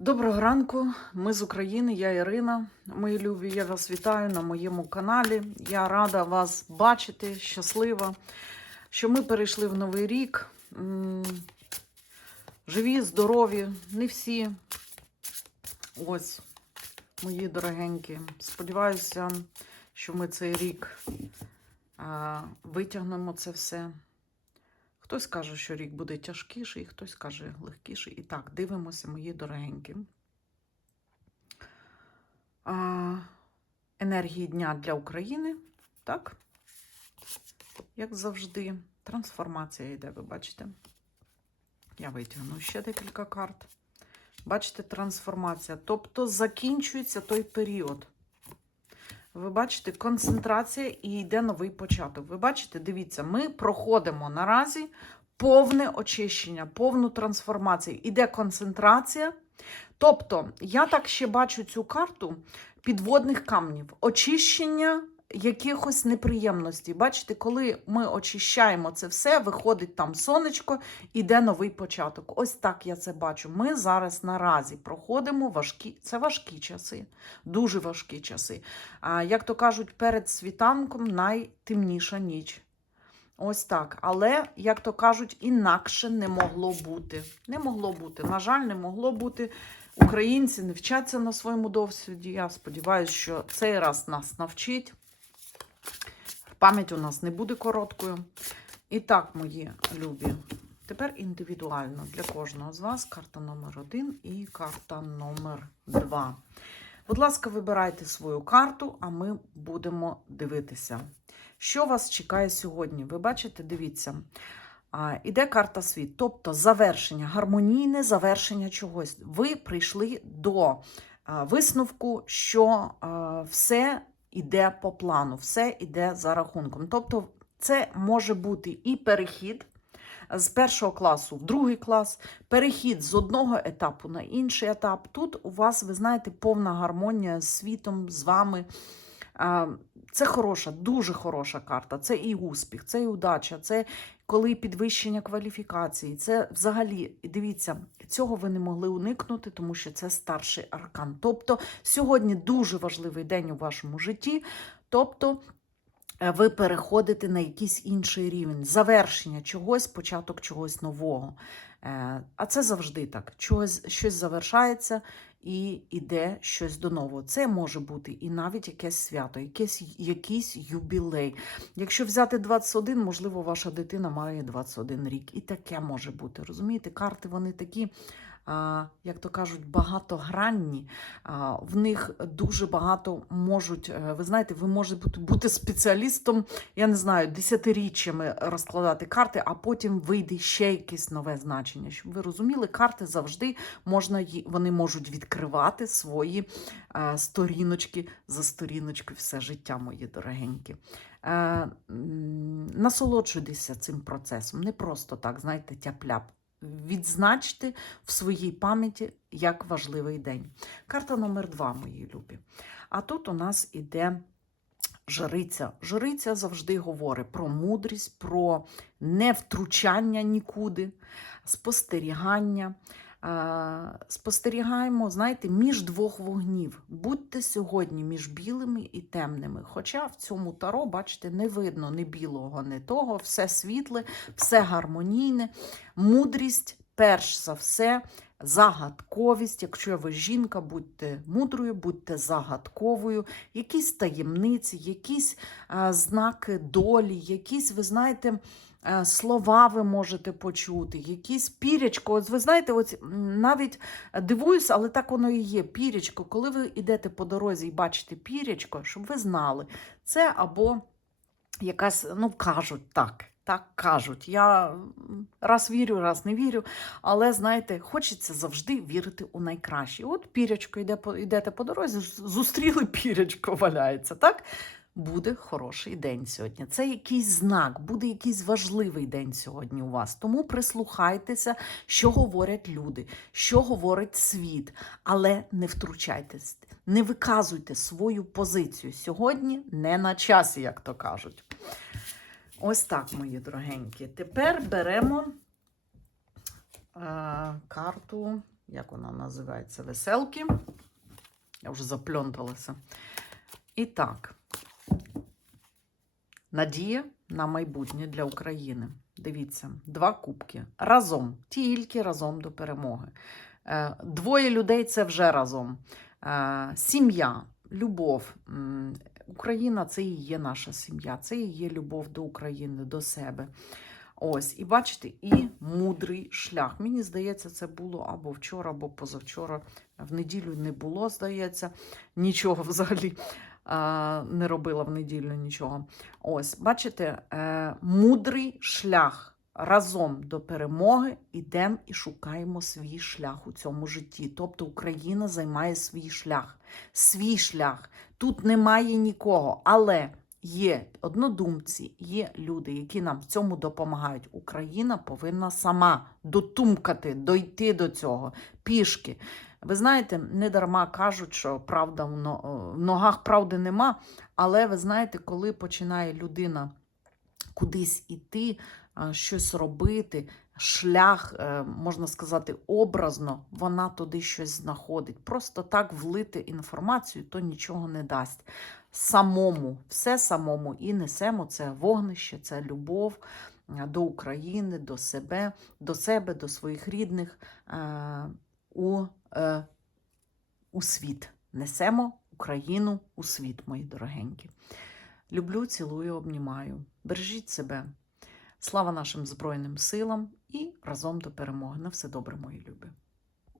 Доброго ранку, ми з України, я Ірина. Мої любі, я вас вітаю на моєму каналі. Я рада вас бачити, щаслива, що ми перейшли в новий рік. Живі, здорові, не всі. Ось, мої дорогенькі. Сподіваюся, що ми цей рік витягнемо це все. Хтось каже, що рік буде тяжкіший, хтось каже легкіший. І так, дивимося, мої дорогенькі. Енергії дня для України. Так? Як завжди, трансформація йде, ви бачите? Я витягну ще декілька карт. Бачите, трансформація. Тобто закінчується той період. Ви бачите, концентрація і йде новий початок. Ви бачите, дивіться, ми проходимо наразі повне очищення, повну трансформацію. Іде концентрація. Тобто, я так ще бачу цю карту підводних камнів, очищення якихось неприємностей. Бачите, коли ми очищаємо це все, виходить там сонечко, іде новий початок. Ось так я це бачу. Ми зараз наразі проходимо важкі, це важкі часи, дуже важкі часи. А, як то кажуть, перед світанком найтемніша ніч. Ось так. Але, як то кажуть, інакше не могло бути. Не могло бути. На жаль, не могло бути. Українці не вчаться на своєму досвіді. Я сподіваюся, що цей раз нас навчить. Пам'ять у нас не буде короткою. І так, мої любі, тепер індивідуально для кожного з вас карта номер один і карта номер два. Будь ласка, вибирайте свою карту, а ми будемо дивитися. Що вас чекає сьогодні? Ви бачите, дивіться. А, Іде карта світ, тобто завершення, гармонійне завершення чогось. Ви прийшли до а, висновку, що а, все йде по плану, все йде за рахунком. Тобто, це може бути і перехід з першого класу в другий клас, перехід з одного етапу на інший етап. Тут у вас, ви знаєте, повна гармонія з світом, з вами. Це хороша, дуже хороша карта. Це і успіх, це і удача, це коли підвищення кваліфікації. Це взагалі, дивіться, цього ви не могли уникнути, тому що це старший аркан. Тобто сьогодні дуже важливий день у вашому житті. Тобто е, ви переходите на якийсь інший рівень, завершення чогось, початок чогось нового. Е, А це завжди так. Чогось, щось завершається і йде щось до нового. Це може бути і навіть якесь свято, якесь, якийсь юбілей. Якщо взяти 21, можливо, ваша дитина має 21 рік. І таке може бути. Розумієте, карти вони такі. Як то кажуть, багатогранні, в них дуже багато можуть. е, Ви знаєте, ви можете бути- бути спеціалістом, я не знаю, десятиріччями розкладати карти, а потім вийде ще якесь нове значення. Щоб ви розуміли, карти завжди можна вони можуть відкривати свої е, сторіночки за сторіночкою все життя, мої дорогенькі. Е, насолоджуйтеся цим процесом, не просто так, знаєте, тяп-ляп. Відзначте в своїй пам'яті як важливий день. Карта номер два, мої любі. А тут у нас іде жриця. Жриця завжди говорить про мудрість, про невтручання нікуди, спостерігання. Спостерігаємо, знаєте, між двох вогнів. Будьте сьогодні між білими і темними. Хоча в цьому таро, бачите, не видно ні білого, ні того, все світле, все гармонійне. Мудрість, перш за все, загадковість. Якщо ви жінка, будьте мудрою, будьте загадковою, якісь таємниці, якісь е, знаки долі, якісь, ви знаєте, е, слова ви можете почути, якісь пірячко. От ви знаєте, от навіть дивуюсь, але так воно і є. Пірячко, коли ви йдете по дорозі і бачите пірячко, щоб ви знали, це або якась, ну кажуть так. Так кажуть. Я раз вірю, раз не вірю. Але знаєте, хочеться завжди вірити у найкраще. От пірячко йде йдете по дорозі, зустріли пірячко, валяється. Так буде хороший день сьогодні. Це якийсь знак, буде якийсь важливий день сьогодні у вас. Тому прислухайтеся, що говорять люди, що говорить світ, але не втручайтесь, не виказуйте свою позицію. Сьогодні не на часі, як то кажуть. Ось так, мої дорогенькі. Тепер беремо е, карту як вона називається, веселки. Я вже запльонталася. І так, надія на майбутнє для України. Дивіться, два кубки. Разом, тільки разом до перемоги. Е, Двоє людей це вже разом. Е, Сім'я, любов. Україна це і є наша сім'я, це і є любов до України, до себе. Ось, і бачите, і мудрий шлях. Мені здається, це було або вчора, або позавчора. В неділю не було, здається, нічого взагалі не робила в неділю нічого. Ось, бачите, е, мудрий шлях. Разом до перемоги йдемо і шукаємо свій шлях у цьому житті. Тобто Україна займає свій шлях. Свій шлях. Тут немає нікого, але є однодумці, є люди, які нам в цьому допомагають. Україна повинна сама дотумкати, дойти до цього пішки. Ви знаєте, не дарма кажуть, що правда в ногах правди нема. Але ви знаєте, коли починає людина кудись іти, щось робити, шлях, е, можна сказати, образно, вона туди щось знаходить. Просто так влити інформацію, то нічого не дасть. Самому, все самому і несемо це вогнище, це любов е, до України, до себе, до себе, до своїх рідних е, у, е, у світ. Несемо Україну у світ, мої дорогенькі. Люблю, цілую, обнімаю. Бережіть себе. Слава нашим Збройним силам і разом до перемоги. На все добре, мої любі.